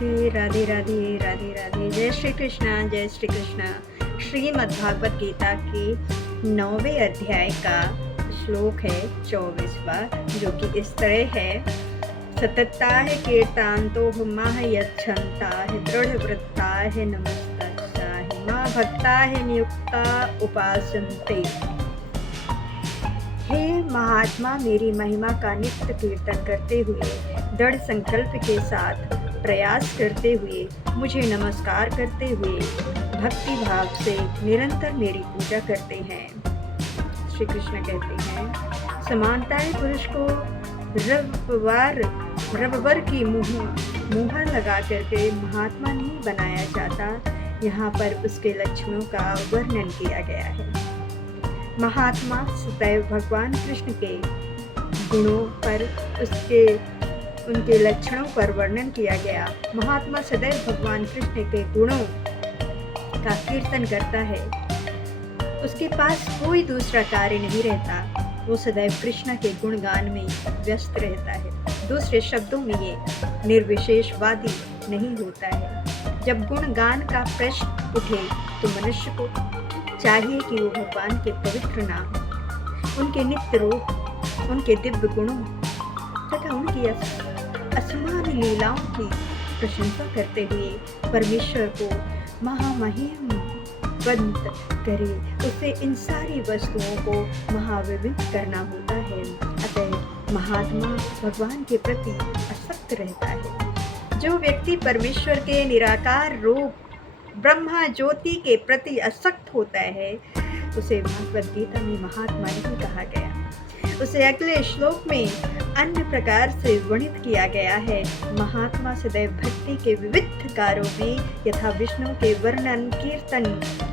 राधे राधे राधे राधे राधे। जय श्री कृष्णा, जय श्री कृष्णा। श्रीमद् भागवत गीता के 9वें अध्याय का श्लोक है 24वां, जो कि इस तरह है। सतता है कीर्तांतो हुमाह यच्छन्ता है दृढ़ वृत्ता है नमस्तस्सा हिमा भक्ता है नियुक्ता उपासन्ते। हे महात्मा, मेरी महिमा का नित्य कीर्तन करते हुए, दृढ़ संकल्प के साथ प्रयास करते हुए, मुझे नमस्कार करते हुए भक्ति भाव से निरंतर मेरी पूजा करते हैं। श्री कृष्ण कहते हैं, समानताएं पुरुष को रबबर की मुहर लगा करके महात्मा नहीं बनाया जाता। यहाँ पर उसके लक्षणों का वर्णन किया गया है। महात्मा सदैव भगवान कृष्ण के गुणों पर उनके लक्षणों पर वर्णन किया गया। महात्मा सदैव भगवान कृष्ण के गुणों का कीर्तन करता है। उसके पास कोई दूसरा कार्य नहीं रहता। वो सदैव कृष्ण के गुणगान में व्यस्त रहता है। दूसरे शब्दों में ये निर्विशेषवादी नहीं होता है। जब गुणगान का प्रश्न उठे तो मनुष्य को चाहिए कि वो भगवान के पवित्र नाम, उनके नित्य रूप, उनके दिव्य गुणों तथा उनकी असमान लीलाओं की प्रशंसा करते हुए परमेश्वर को महामहिमवंत करे। उसे इन सारी वस्तुओं को महाविविध करना होता है। अतः महात्मा भगवान के प्रति आसक्त रहता है। जो व्यक्ति परमेश्वर के निराकार रूप ब्रह्मा ज्योति के प्रति आसक्त होता है, उसे भगवद गीता में महात्मा नहीं कहा गया। उसे अगले श्लोक में अन्य प्रकार से वर्णित किया गया है। महात्मा सदैव भक्ति के विविध कार्यों में यथा विष्णु के वर्णन कीर्तन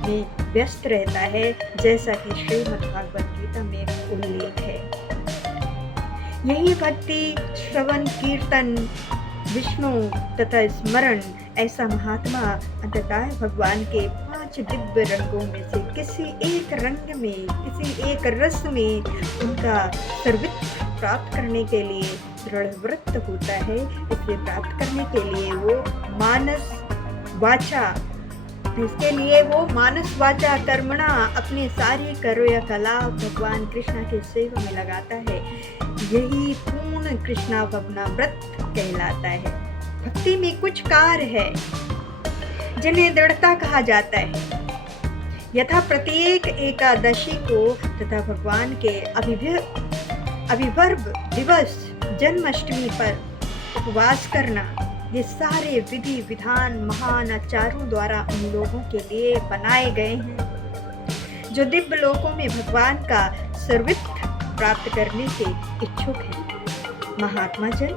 में व्यस्त रहता है, जैसा कि श्रीमद् भागवत गीता में उल्लेख है। यही भक्ति, श्रवण, कीर्तन, विष्णु तथा स्मरण, ऐसा महात्मा अंततः भगवान के 5 दिव्य रंगों में से किसी एक रंग में, किसी एक रस में उनका सर्वत्र प्राप्त करने के लिए दृढ़व्रत होता है। इसे प्राप्त करने के लिए वो मानस वाचा कर्मणा अपने सारी क्रियाकलाप भगवान कृष्ण के सेवा में लगाता है। यही पूर्ण कृष्णाभवनाव्रत कहलाता है। भक्ति में कुछ कार्य है जिन्हें दृढ़ता कहा जाता है। यथा प्रत्येक एकादशी को तथा भगवान के अभिवर्भ दिवस जन्माष्टमी पर उपवास करना, ये सारे विधि विधान महान आचार्यों द्वारा उन लोगों के लिए बनाए गए हैं जो दिव्य लोकों में भगवान का सर्वत्र प्राप्त करने के इच्छुक हैं। महात्मा जन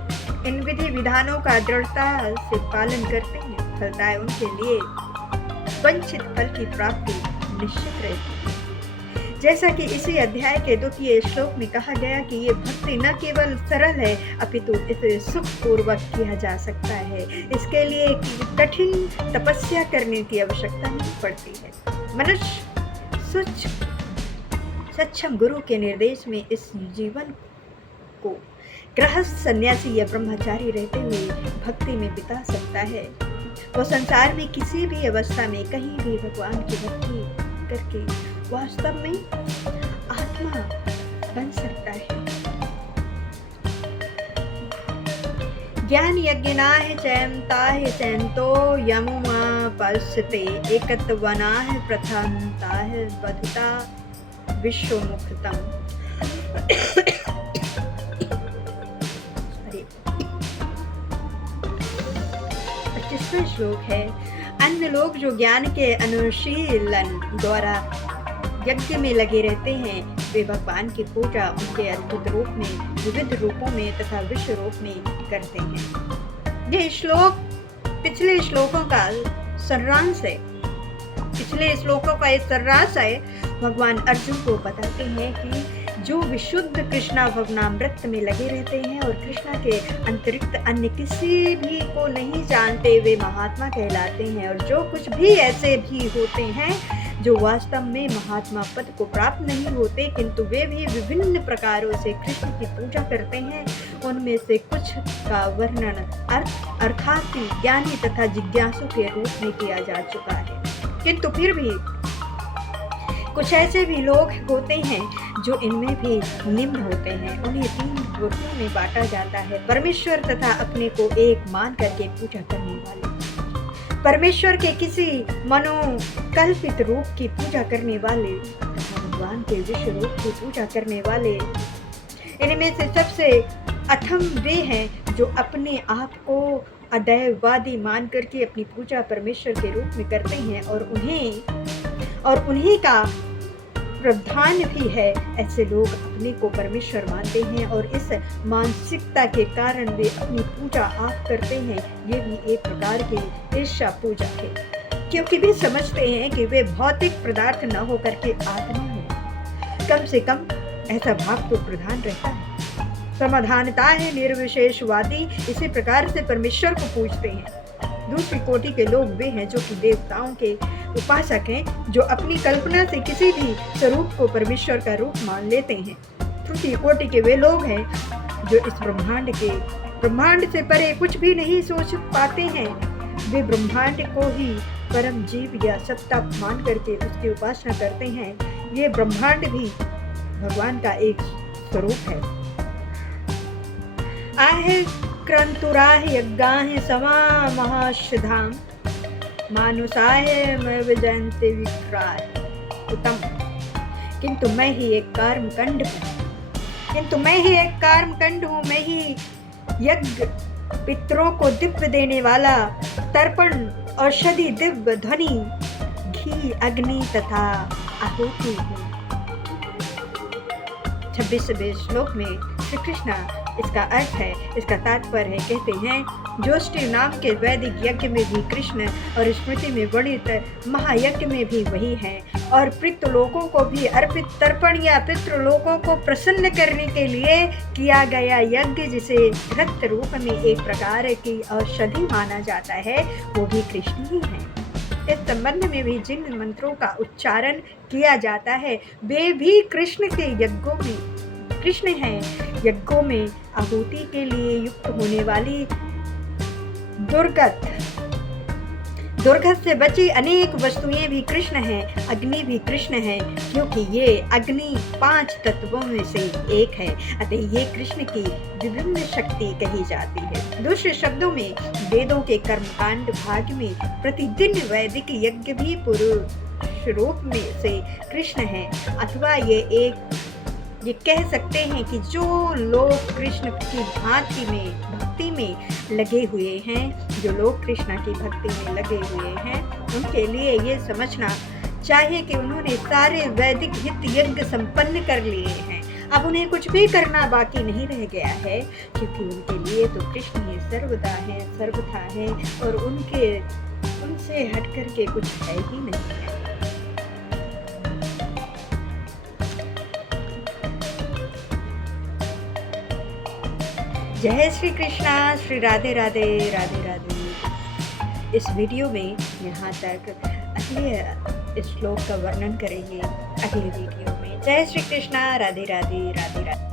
इन विधि विधानों का दृढ़ता से पालन करते हैं। फलदाय उनके लिए वांछित फल की प्राप्ति निश्चित रहती है। जैसा कि इसी अध्याय के 2वें श्लोक में कहा गया कि ये भक्ति न केवल सरल है, अपितु इसे सुख पूर्वक किया जा सकता है। इसके लिए कठिन तपस्या करने की आवश्यकता नहीं पड़ती है। मनुष्य सक्षम गुरु के निर्देश में इस जीवन को गृहस्थ, सन्यासी या ब्रह्मचारी रहते हुए भक्ति में बिता सकता है। वो संसार में किसी भी अवस्था में कहीं भी भगवान की भक्ति करके वास्तव में आत्मा बन सकता है। ज्ञान यज्ञनाः चैमताः चैन्तो यमुमापस्यते एकत्वनाः प्रथमताः बधुता विश्वमुखतम्। 25वां श्लोक है। अन्य लोग जो ज्ञान के अनुशीलन द्वारा यज्ञ में लगे रहते हैं, वे भगवान की पूजा उनके अद्भुत रूप में, विविध रूपों में तथा विश्व रूप में करते हैं। ये श्लोक पिछले श्लोकों का सारांश है। भगवान अर्जुन को बताते हैं कि जो विशुद्ध कृष्णा भवनामृत में लगे रहते हैं और कृष्णा के अतिरिक्त अन्य किसी भी को नहीं जानते, वे महात्मा कहलाते हैं। और जो कुछ भी ऐसे भी होते हैं जो वास्तव में महात्मा पद को प्राप्त नहीं होते, किंतु वे भी विभिन्न प्रकारों से कृष्ण की पूजा करते हैं, उनमें से कुछ का वर्णन अर्थार्थी, ज्ञानी तथा जिज्ञासु के रूप में किया जा चुका है। किंतु फिर भी कुछ ऐसे भी लोग होते हैं जो इनमें भी निम्न होते हैं। उन्हें 3 वर्गों में बांटा जाता है: परमेश्वर तथा अपने को एक मान करके पूजा करने वाले, परमेश्वर के किसी मनोकल्पित रूप की पूजा करने वाले तथा भगवान के विश्व रूप की पूजा करने वाले। इनमें से सबसे अथम वे हैं जो अपने आप को अदैववादी मान करके अपनी पूजा परमेश्वर के रूप में करते हैं और उन्हीं का प्रावधान भी है। ऐसे लोग अपने को परमेश्वर मानते हैं और इस मानसिकता के कारण वे अपनी पूजा आप करते हैं। ये भी एक प्रकार की ईर्ष्या पूजा है, क्योंकि वे समझते हैं कि वे भौतिक पदार्थ न होकर के आत्मा है। कम से कम ऐसा भाव तो प्रधान रहता है। समाधानता है निर्विशेषवादी इसी प्रकार से परमेश्वर को पूजते हैं। दूसरी कोटि के लोग वे हैं जो कि देवताओं के उपासक हैं, जो अपनी कल्पना से किसी भी स्वरूप को परमेश्वर का रूप मान लेते हैं। तृतीय कोटि के वे लोग हैं जो इस ब्रह्मांड से परे कुछ भी नहीं सोच पाते हैं। वे ब्रह्मांड को ही परम जीव या सत्ता मान करके उसकी उपासना करते हैं। ये ब्रह्मांड भी भगवान का एक स्वरूप है। आहे क्रंतुराह यज्ञाह समा महाश्रधाम मानुषाय मैं विजयंते विक्राय उत्तम। किंतु मैं ही एक कर्मकांड हूँ। मैं ही यज्ञ पितरों को दिव्य देने वाला, तर्पण औषधि, दिव्य ध्वनि, घी, अग्नि तथा आहुति हूँ। 26वें श्लोक में श्री कृष्ण इसका अर्थ है, इसका तात्पर्य है। कहते हैं ज्योष्टि नाम के वैदिक यज्ञ में भी कृष्ण और स्मृति में वर्णित महायज्ञ में भी वही है, और पितृलोकों को भी अर्पित तर्पण या पितृलोकों को प्रसन्न करने के लिए किया गया यज्ञ, जिसे रक्त रूप में एक प्रकार की औषधि माना जाता है, वो भी कृष्ण ही है। इस संबंध में भी जिन मंत्रों का उच्चारण किया जाता है वे भी कृष्ण के यज्ञों में कृष्ण हैं। यज्ञों में आहुति के लिए युक्त होने वाली दुर्गत से बची अनेक वस्तुएं भी कृष्ण हैं। अग्नि भी कृष्ण है, क्योंकि ये अग्नि 5 तत्वों में से एक है, अतः ये कृष्ण की विभिन्न शक्ति कही जाती है। दूसरे शब्दों में वेदों के कर्मकांड भाग में प्रतिदिन वैदिक यज्ञ भी पुरुष रूप में से कृष्ण है, अथवा ये कह सकते हैं कि जो लोग कृष्ण की भक्ति में लगे हुए हैं, जो लोग कृष्ण की भक्ति में लगे हुए हैं, उनके लिए ये समझना चाहिए कि उन्होंने सारे वैदिक हित यज्ञ संपन्न कर लिए हैं। अब उन्हें कुछ भी करना बाकी नहीं रह गया है, क्योंकि उनके लिए तो कृष्ण ही सर्वथा है और उनसे हटकर के कुछ है ही नहीं है। जय श्री कृष्णा, श्री राधे राधे, राधे राधे। इस वीडियो में यहाँ तक। अगले श्लोक का वर्णन करेंगे अगले वीडियो में। जय श्री कृष्णा, राधे राधे, राधे राधे।